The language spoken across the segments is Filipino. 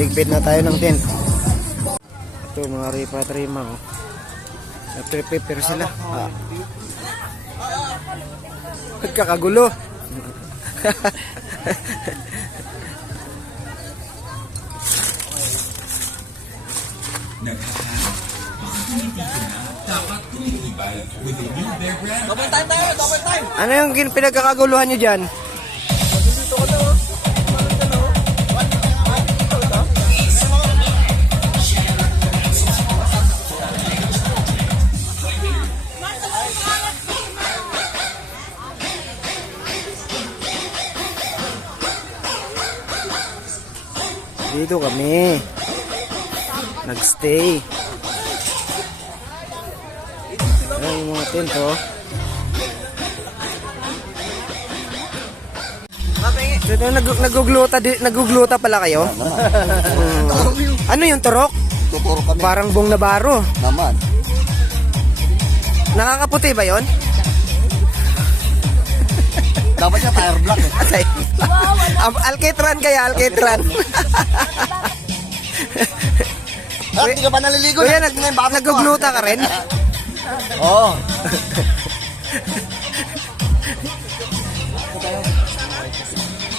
Ligpit na tayo ng tent. Ito mga ripa-trima, oh. Nagprepare sila. Nagkakagulo. Ano yung pinagkakaguluhan nyo dyan? Dito kami nagstay. Ayan yung mga tent, oh. Nagugluta pala kayo? Ano yung turok? Tuturo kami. Parang bong nabaro. Naman. Nakakaputi ba yon? Dapat niya tire black eh. Atay. Alketran kaya, alketran. Hindi ka ba naliligo? Kuya, nagugluta ka rin? Oo.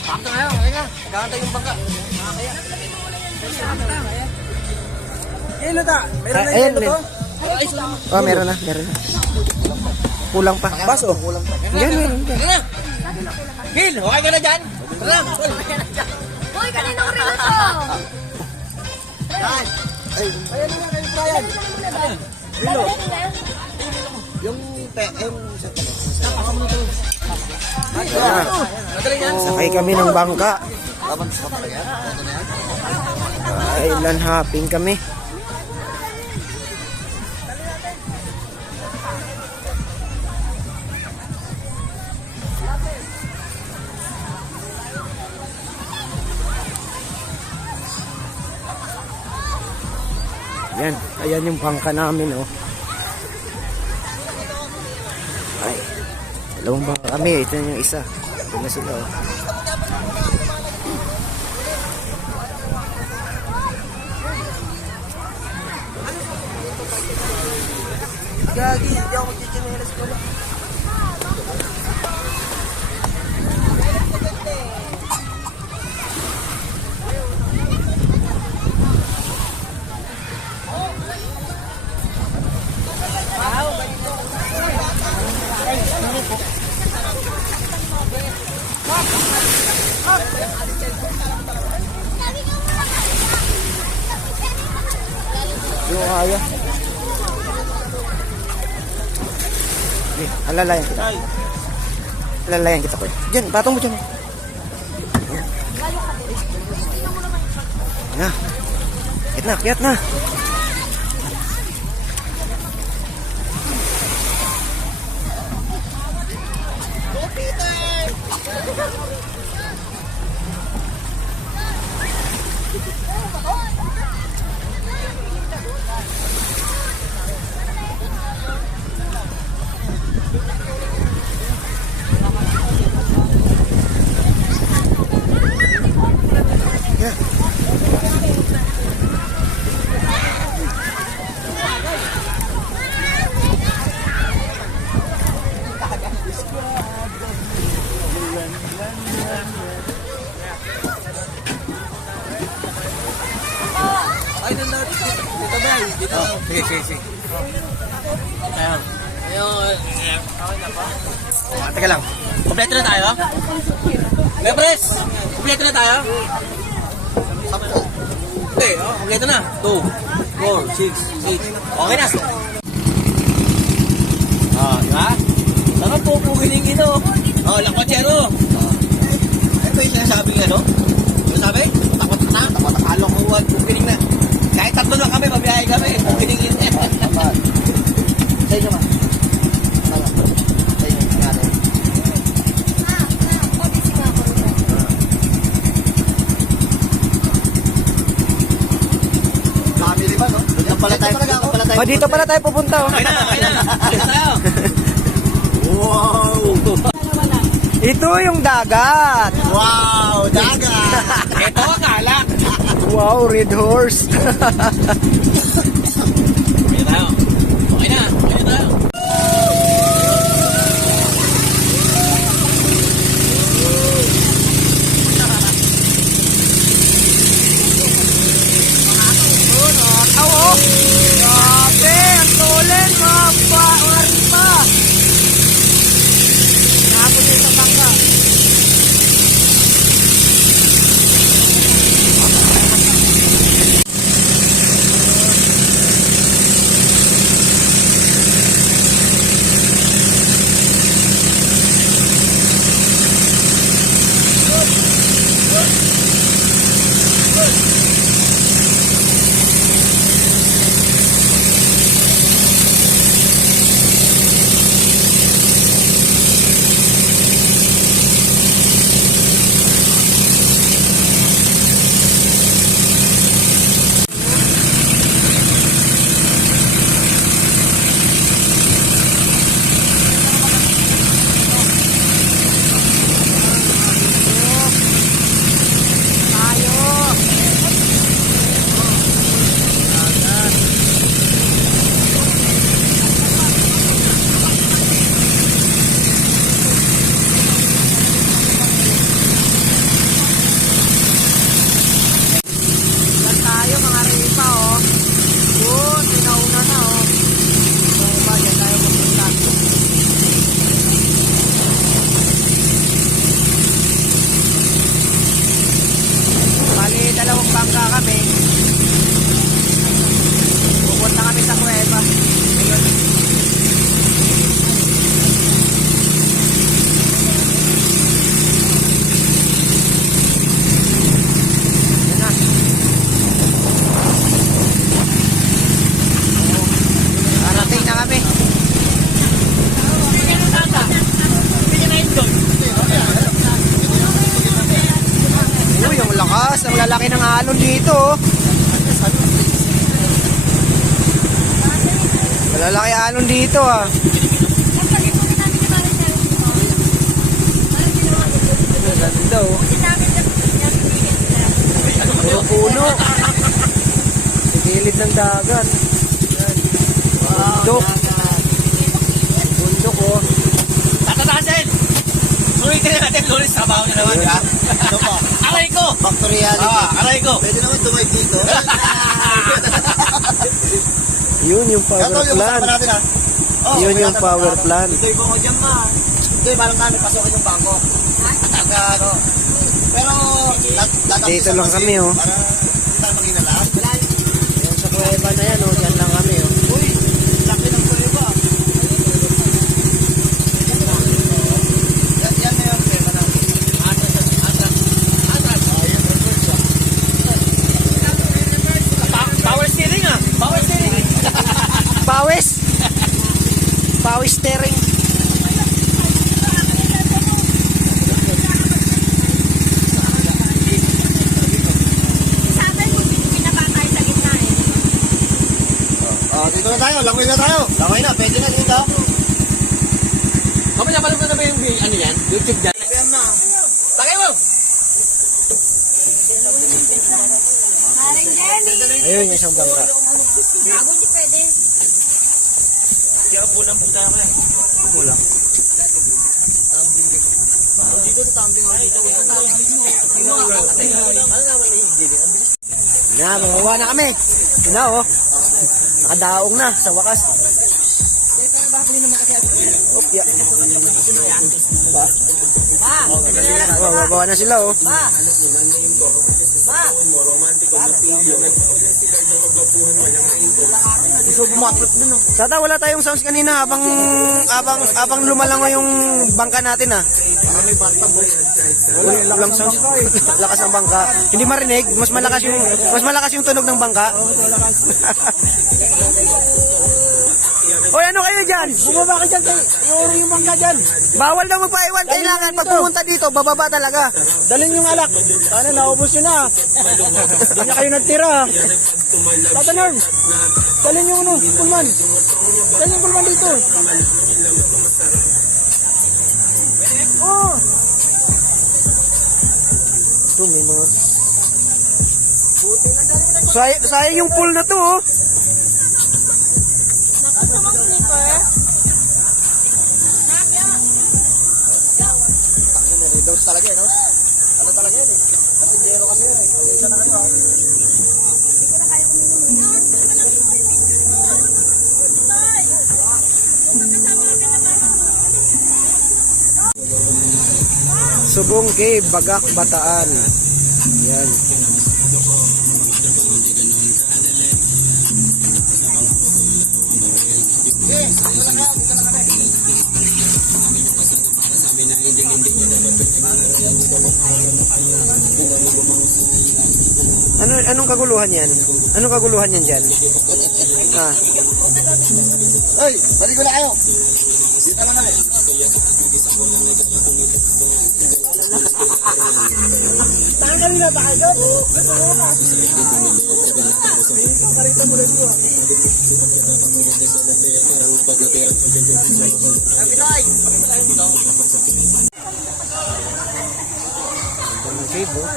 Pakta nga yun, kaya nga. Nagkakanta yung bangka. Nakakaya. Yelo ta. Meron na yelo to? Oh, meron na. Kulang pa. Baso. Kulang pa. Yan. Gil, okay ka na dyan? Tara. Hoy, kanina ko rin ito. Yan. Ayan na kayo, Brian. Lilo. Yung set ko. Tapos mo ito. Sakay kami ng bangka. Laban sa kapal yan. Island hopping kami. Yan, ayan yung bangka namin, oh. Ay, dalawang bangka kami. Ito yung isa. Ito na sila, oh. Gagi, hindi ako magchichinelas ko. Yung kaya. Alalayan kita. Alalayan kita ko. Diyan, patong mo dyan. Na. Kiat na. Sige, sige, sige. Ayun. Ayun. Teka lang. Kompleto na tayo? Lepres! Kompleto na tayo? Hindi, kompleto na. 2, 4, 6, 8. Okay na. Di ba? Saka pupugiling ito. Lakwachero. Ito yung sinasabi nga, no? Sabi? Takot-takalo ko at pugiling na. Kahit tatlo lang kami, mabiyahe kami. Pugilingin niya. Sa inyo, ma. Sa inyo, nangyari. Family ba, no? Dito pala tayo. Dito pala tayo pupunta. Oh. Okay na. Dito tayo. Wow! Ito yung dagat. Wow! Dagat! Ito ang alak. Wow, red horse. Okay tayo. Okay na tayo. Grabe, ang tulen, mga ripa. Napon yung sa bangka. Dalawang bangka kami. Pupunta kami sa Cueva. Ayun. Yan na. Parating na kami. Uy, ang lakas. Ang lalaki ng alon dito. Malalaki alon dito ah. Ganda oh. Puro puno. Sa gilid ng dagat. Bundok. Bundok oh. Tatatasin! Sulitin natin, Lulis. Sabaw na naman, ha? Ito po. Aray ko! Back to reality. Aray ko! Pwede naman tumay dito. Yun yung power plant. natin ha. Yun yung power plant. Hindi ko mo dyan ma. Hindi, parang namin pasokin yung bangko. Taga ano. Pero, Dito lang kami oh. Para hindi tayo maginalaan. Yan sa Cueva na yan oh. Yan lang kami oh. Uy, laki ng kuliba. Yan na yung tema natin. Power steering, ah! Power steering! Pawis. Pawis steering. Dito na tayo, langoy na tayo. Langoy na, pwede na dito. Mamaya, palabas na ba yung ano yan? YouTube dyan? Tagay mo! Maring Jenny. Ayun yung isang bangka. Bago di pwede. Kaya po lang punta naman. Mula. Na, mawawa na kami. Yun na oh. Nakadaong na sa wakas. Opya. Bawa na sila oh. Gusto bumaklot dun, oh. Tata, wala tayong sounds kanina habang lumalango yung bangka natin ah. May bathtub, oh. Walang sounds. Lakas ng bangka. Hindi marinig, mas malakas yung tunog ng bangka. Oy, ano kayo dyan? Bumaba ka dyan, iuri yung bangka dyan. Bawal daw magpaiwan. Kailangan pag pumunta dito, bababa talaga. Dalhin yung alak. Sana naubos nyo na. Hindi na kayo nagtira. Tata Norm, dalhin yung pulman. Dalhin yung pulman dito. Oh. Ito, may mga... Sayang yung pool na to oh. Redos talaga eh, no? Ano talaga yan eh? Kasi zero kasi yan eh. Pasensya na kayo ha. Subong Cave, Bagak, Bataan. Yan. Anong kaguluhan yan? Anong kaguluhan yan dyan? Ah. Hey, balik ko na kayo. Dito na kami. Saan kanina ba kayo? Karita mo rin ko ah. Ang cave oh.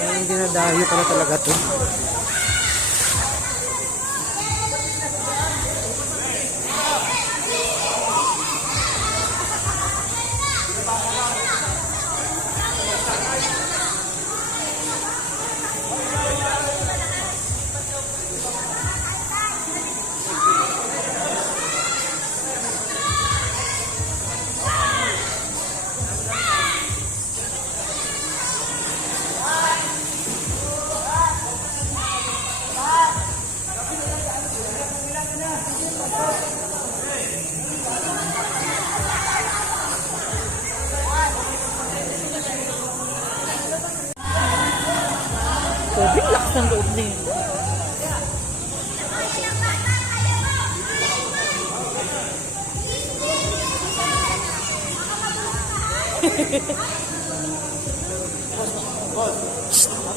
Ang dinadayo ka na talaga to. Sobrang lakas ng loob na yun.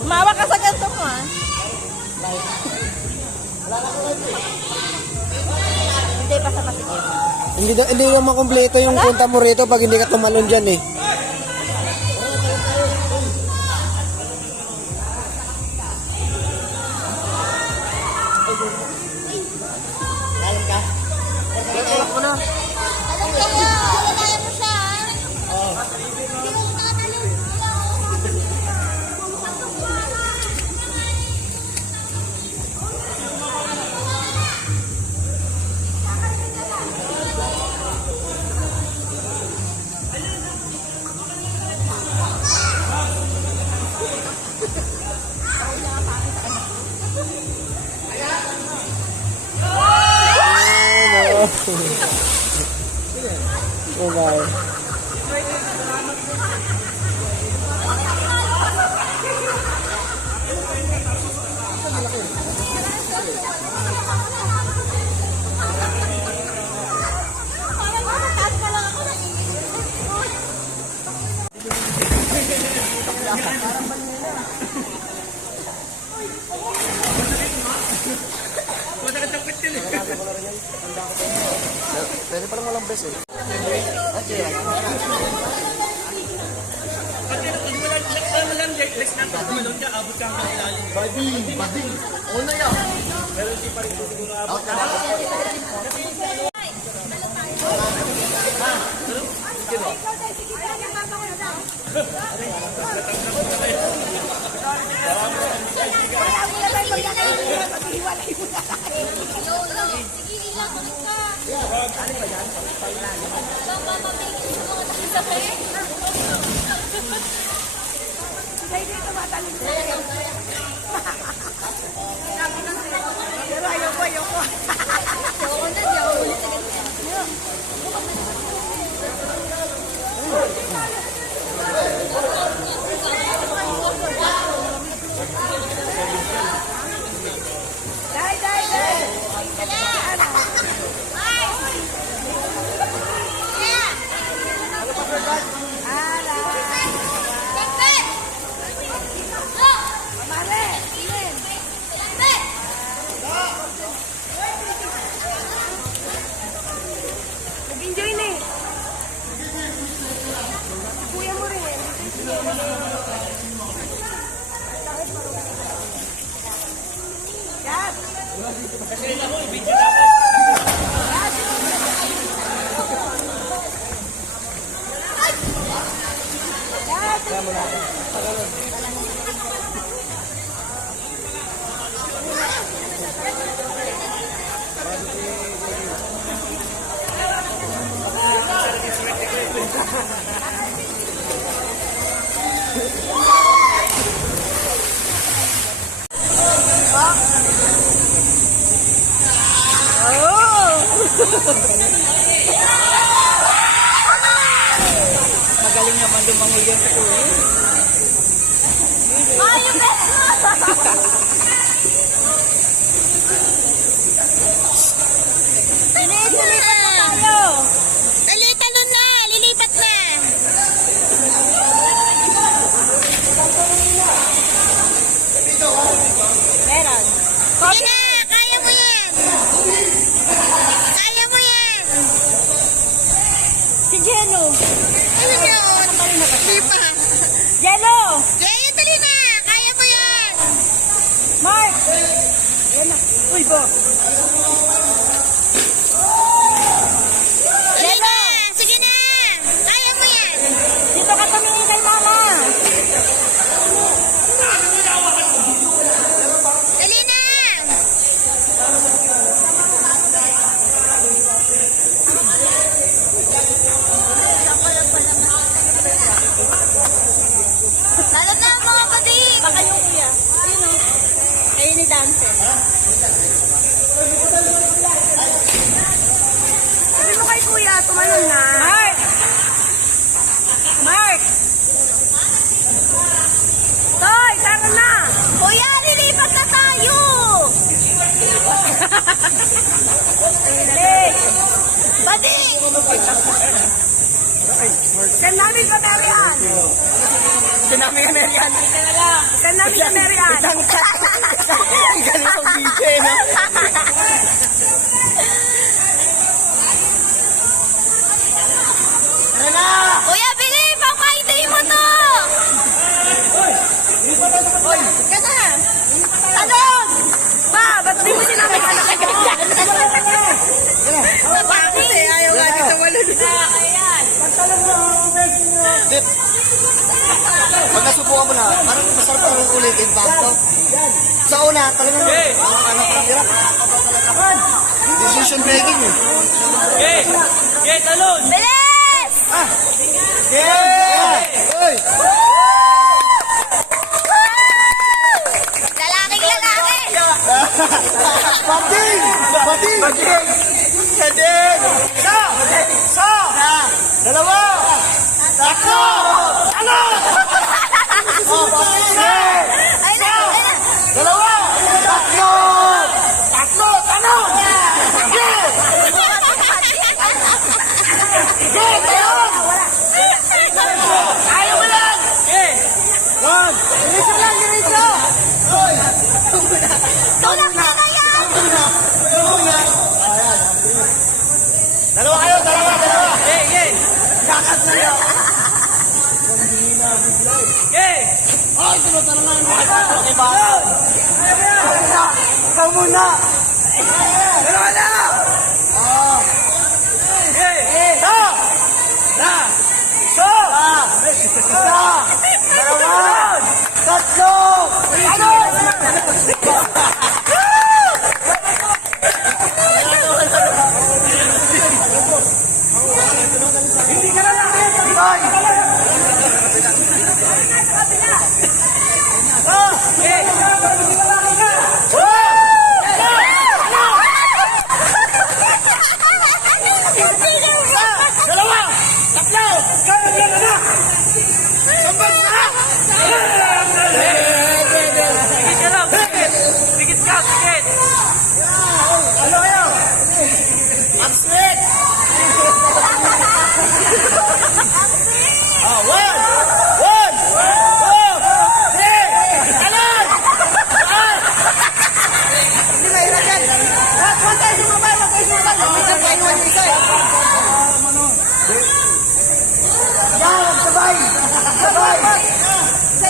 Mawa ka sa ganito mo ah. Hindi pa sa masikip. Hindi naman kompleto yung punta mo rito pag hindi ka tumalon dyan eh. Lalim ka? Tulak mo na. Oh my. Pwede palang walang best eh. Enjoy na eh. Kuya mo rin eh. Yan. Magaling naman lumangoy yan sa kuya. Ay, yung best mo! Lilipat na tayo! Talon na! Lilipat na! Meron. Sige na! Kaya mo yan! Kaya mo yan! Si Jello. Ano yun? Di pa. Jello! Kaya dali na! Kaya mo yan! Mark! Yan na. Uy, bo. Dali na! Sige na! Kaya mo yan! Dito ka tumingin kay mama. Dali na! Lalat na ang mga pating. Baka yung kuya. Ayun o. Ayun ni Dancer. Sabi mo kay kuya, tumalon na. Mark! Mark! Toy, tara na! Kuya, lilipat na tayo! Dali! Badi! Send namin ka, Marian! Sinami ka na yan. Send namin ka, Marian! Galing ang DJ, no? Tara na! Kuya, bili! Papaintay mo to! Ka na! Talon! Ba, ba't di mo sinabi ka na Bakit eh? Ayaw nga dito malun. Pag nasubukan mo na, parang masarap ang ulitin pa ito. Sa una, talagang anak ang hirap. Decision breaking eh. Bilis! Uy! Lalaking lalaki! Pating! Pating! Pating! Sading! Sa! Dalawa! Tatlo! Ano? Ay na! Ay na! Dalawa! Tatlo! Tatlo! Tanong! Ayaw mo lang! One! Diretso lang! Diretso! Tulak na na yan! Dalawa kayo! Dalawa! Kakat na yan! Ay, tinutanungan mo kita! Iba! Ikaw muna! Dalawa na! Sa! Na! So! Sa! Dalawa! Tatlo! Ano?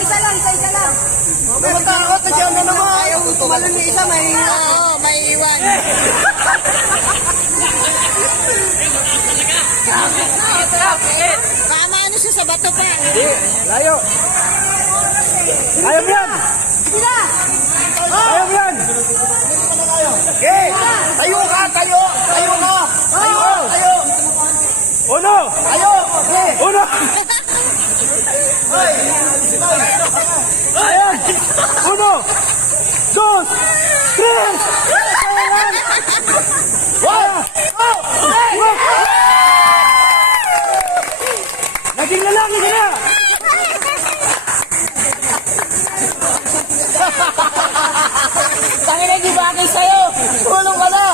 Isa lang. Matakot na dyan na naman. Ayaw tumalon ni isa, may... Oo, may iwan. Tama ano siya sa bato pa. Layo. Ayaw mo yan. Ayaw mo yan. Okay, tayo ka, tayo. Tayo ka. Tayo. Uno. Tayo. Okay. Uno. Ayan. Uno. Dos. Tres. Naging lalaki ka na. Tangin na di bagay sa'yo. Tulong ka na.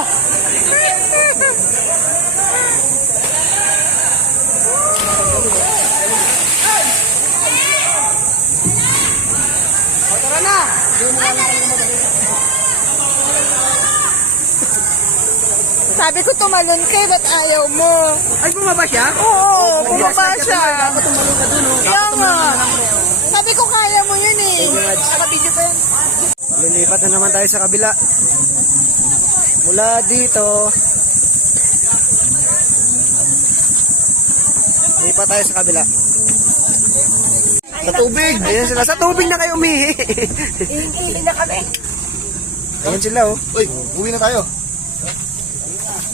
Sabi ko tumalon kay, ba't ayaw mo? Ay, bumaba siya? Oo, bumaba siya. Dapat tumalong ka dun, oh. Kaya nga. Sabi ko kaya mo yun eh. Nakabidyo pa yun. Lilipat na naman tayo sa kabila. Mula dito. Lipat tayo sa kabila. Sa tubig. Ayan sila. Sa tubig na kayo umihi. Iingili na kami. Ayan sila oh. Uy, uwi na tayo.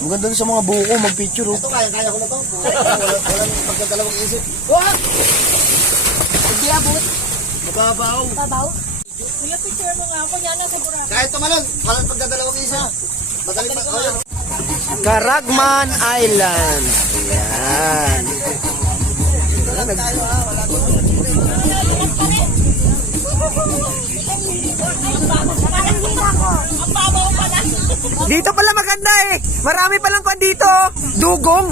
Maganda doon sa mga buko, mag-picture. Ito, kaya ko na to. Walang pagkadalawang isip. Hindi abot. Mababaw. Babaw. Kuya, picture mo nga ako. Yan ang sigurado. Kahit tumalon, walang pagkadalawang isa. Madali pa. Oh, Caragman Island. Ayan. Ang babaw pala. Dito pala maganda eh. Marami palang pan dito. Dugong.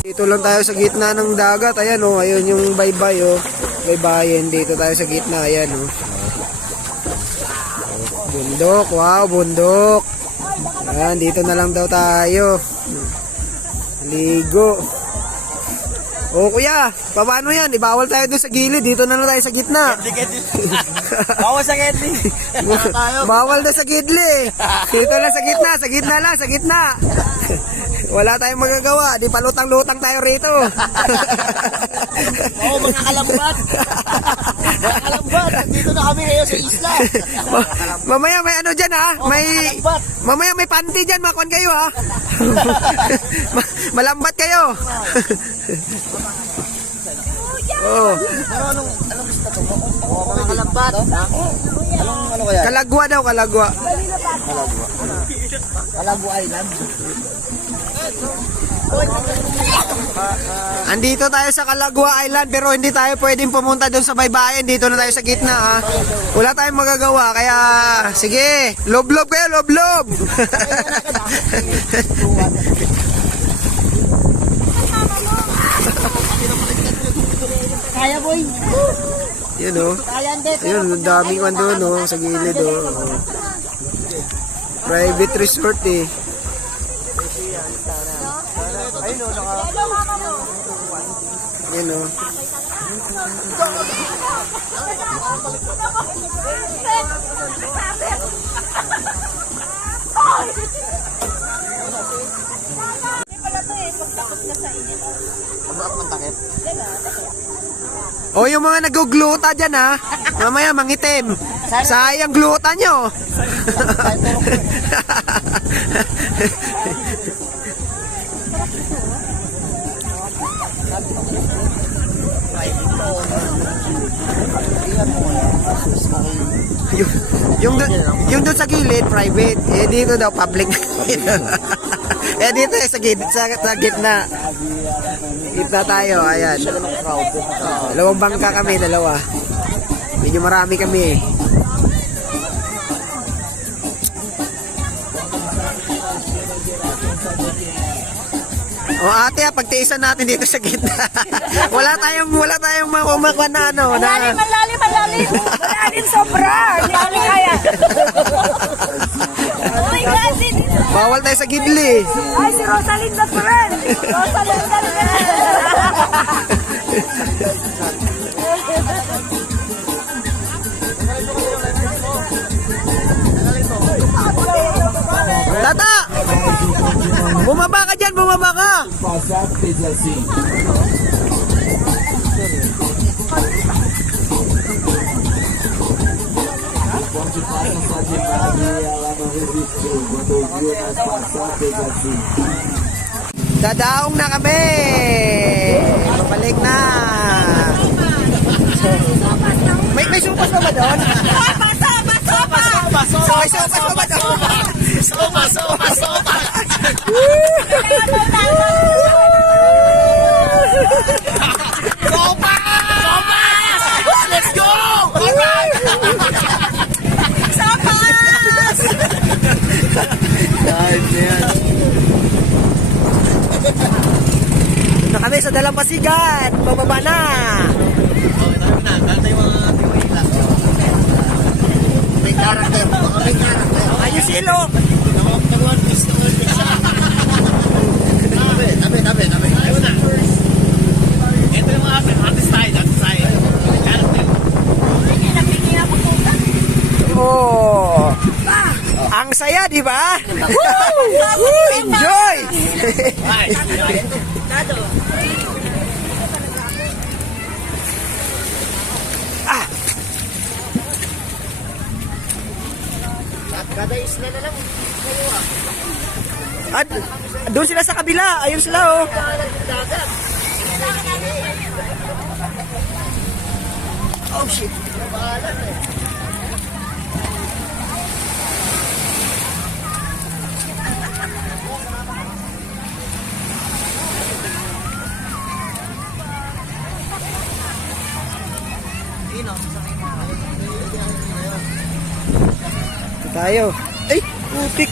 Dito lang tayo sa gitna ng dagat. Ayan oh, ayun yung baybay oh. Baybayin dito tayo sa gitna. Ayan oh. Bundok, wow, bundok. Ayan, dito na lang daw tayo. Ligo. Oh kuya, paano yan? Ibawal tayo doon sa gilid. Dito na lang tayo sa gitna. Bawas ang Edley. Bawal na sa gidli. Dito lang sa gitna. Sa gitna lang, sa gitna. Wala tayong magagawa. Di palutang-lutang tayo rito. Oo, mga kalambat. Mga kalambat. Dito na kami ngayon sa isla. Mamaya may ano dyan ha. Mamaya may panty dyan. Makuan kayo ha. Malambat kayo. Oh. Pero anong isla to? Mga kalambat. Ano kaya? Kalagwa daw, kalagwa. Kalabo Island. Andito tayo sa Calagua Island pero hindi tayo pwedeng pumunta doon sa baybayin. Dito na tayo sa gitna ha. Wala tayong magagawa kaya sige, lob-lob kayo, lob-lob. Kaya boy. Yun oh. Kaya hindi. Yun, ang daming kan doon oh, sa gilid oh. Private resort eh. Yun oh. O yung mga nag-gluta dyan ha, mamaya mangitim. Sayang gluta nyo. yung doon sa gilid, private. Eh dito daw, public. Eh dito sa gitna. Gitna tayo, ayan. Dalawang bangka kami, dalawa. Medyo marami kami. O ate, pagtiisan natin dito sa gitna. wala tayong makumakwa na ano. Malalim. Malalim sobra. Hindi kami kaya. Oh my God, Bawal tayo sa gidli. Ay, si Rosalinda Furen! Rosalinda Tata! Bumaba ka dyan, bumaba ka! Dadaong na kami! Babalik na! May supas pa ba doon? May supas pa ba doon? Let's go! Ito kami sa Dalampasigan. Bababa na. Ayos ilo. Ito yung mga artist tayo. Oh. Ang saya, di ba? Woo! Enjoy! Ah. Kada isla na lang. At doon sila sa kabila. Ayun sila, oh. Oh, shit. Ito tayo. Ay, putik.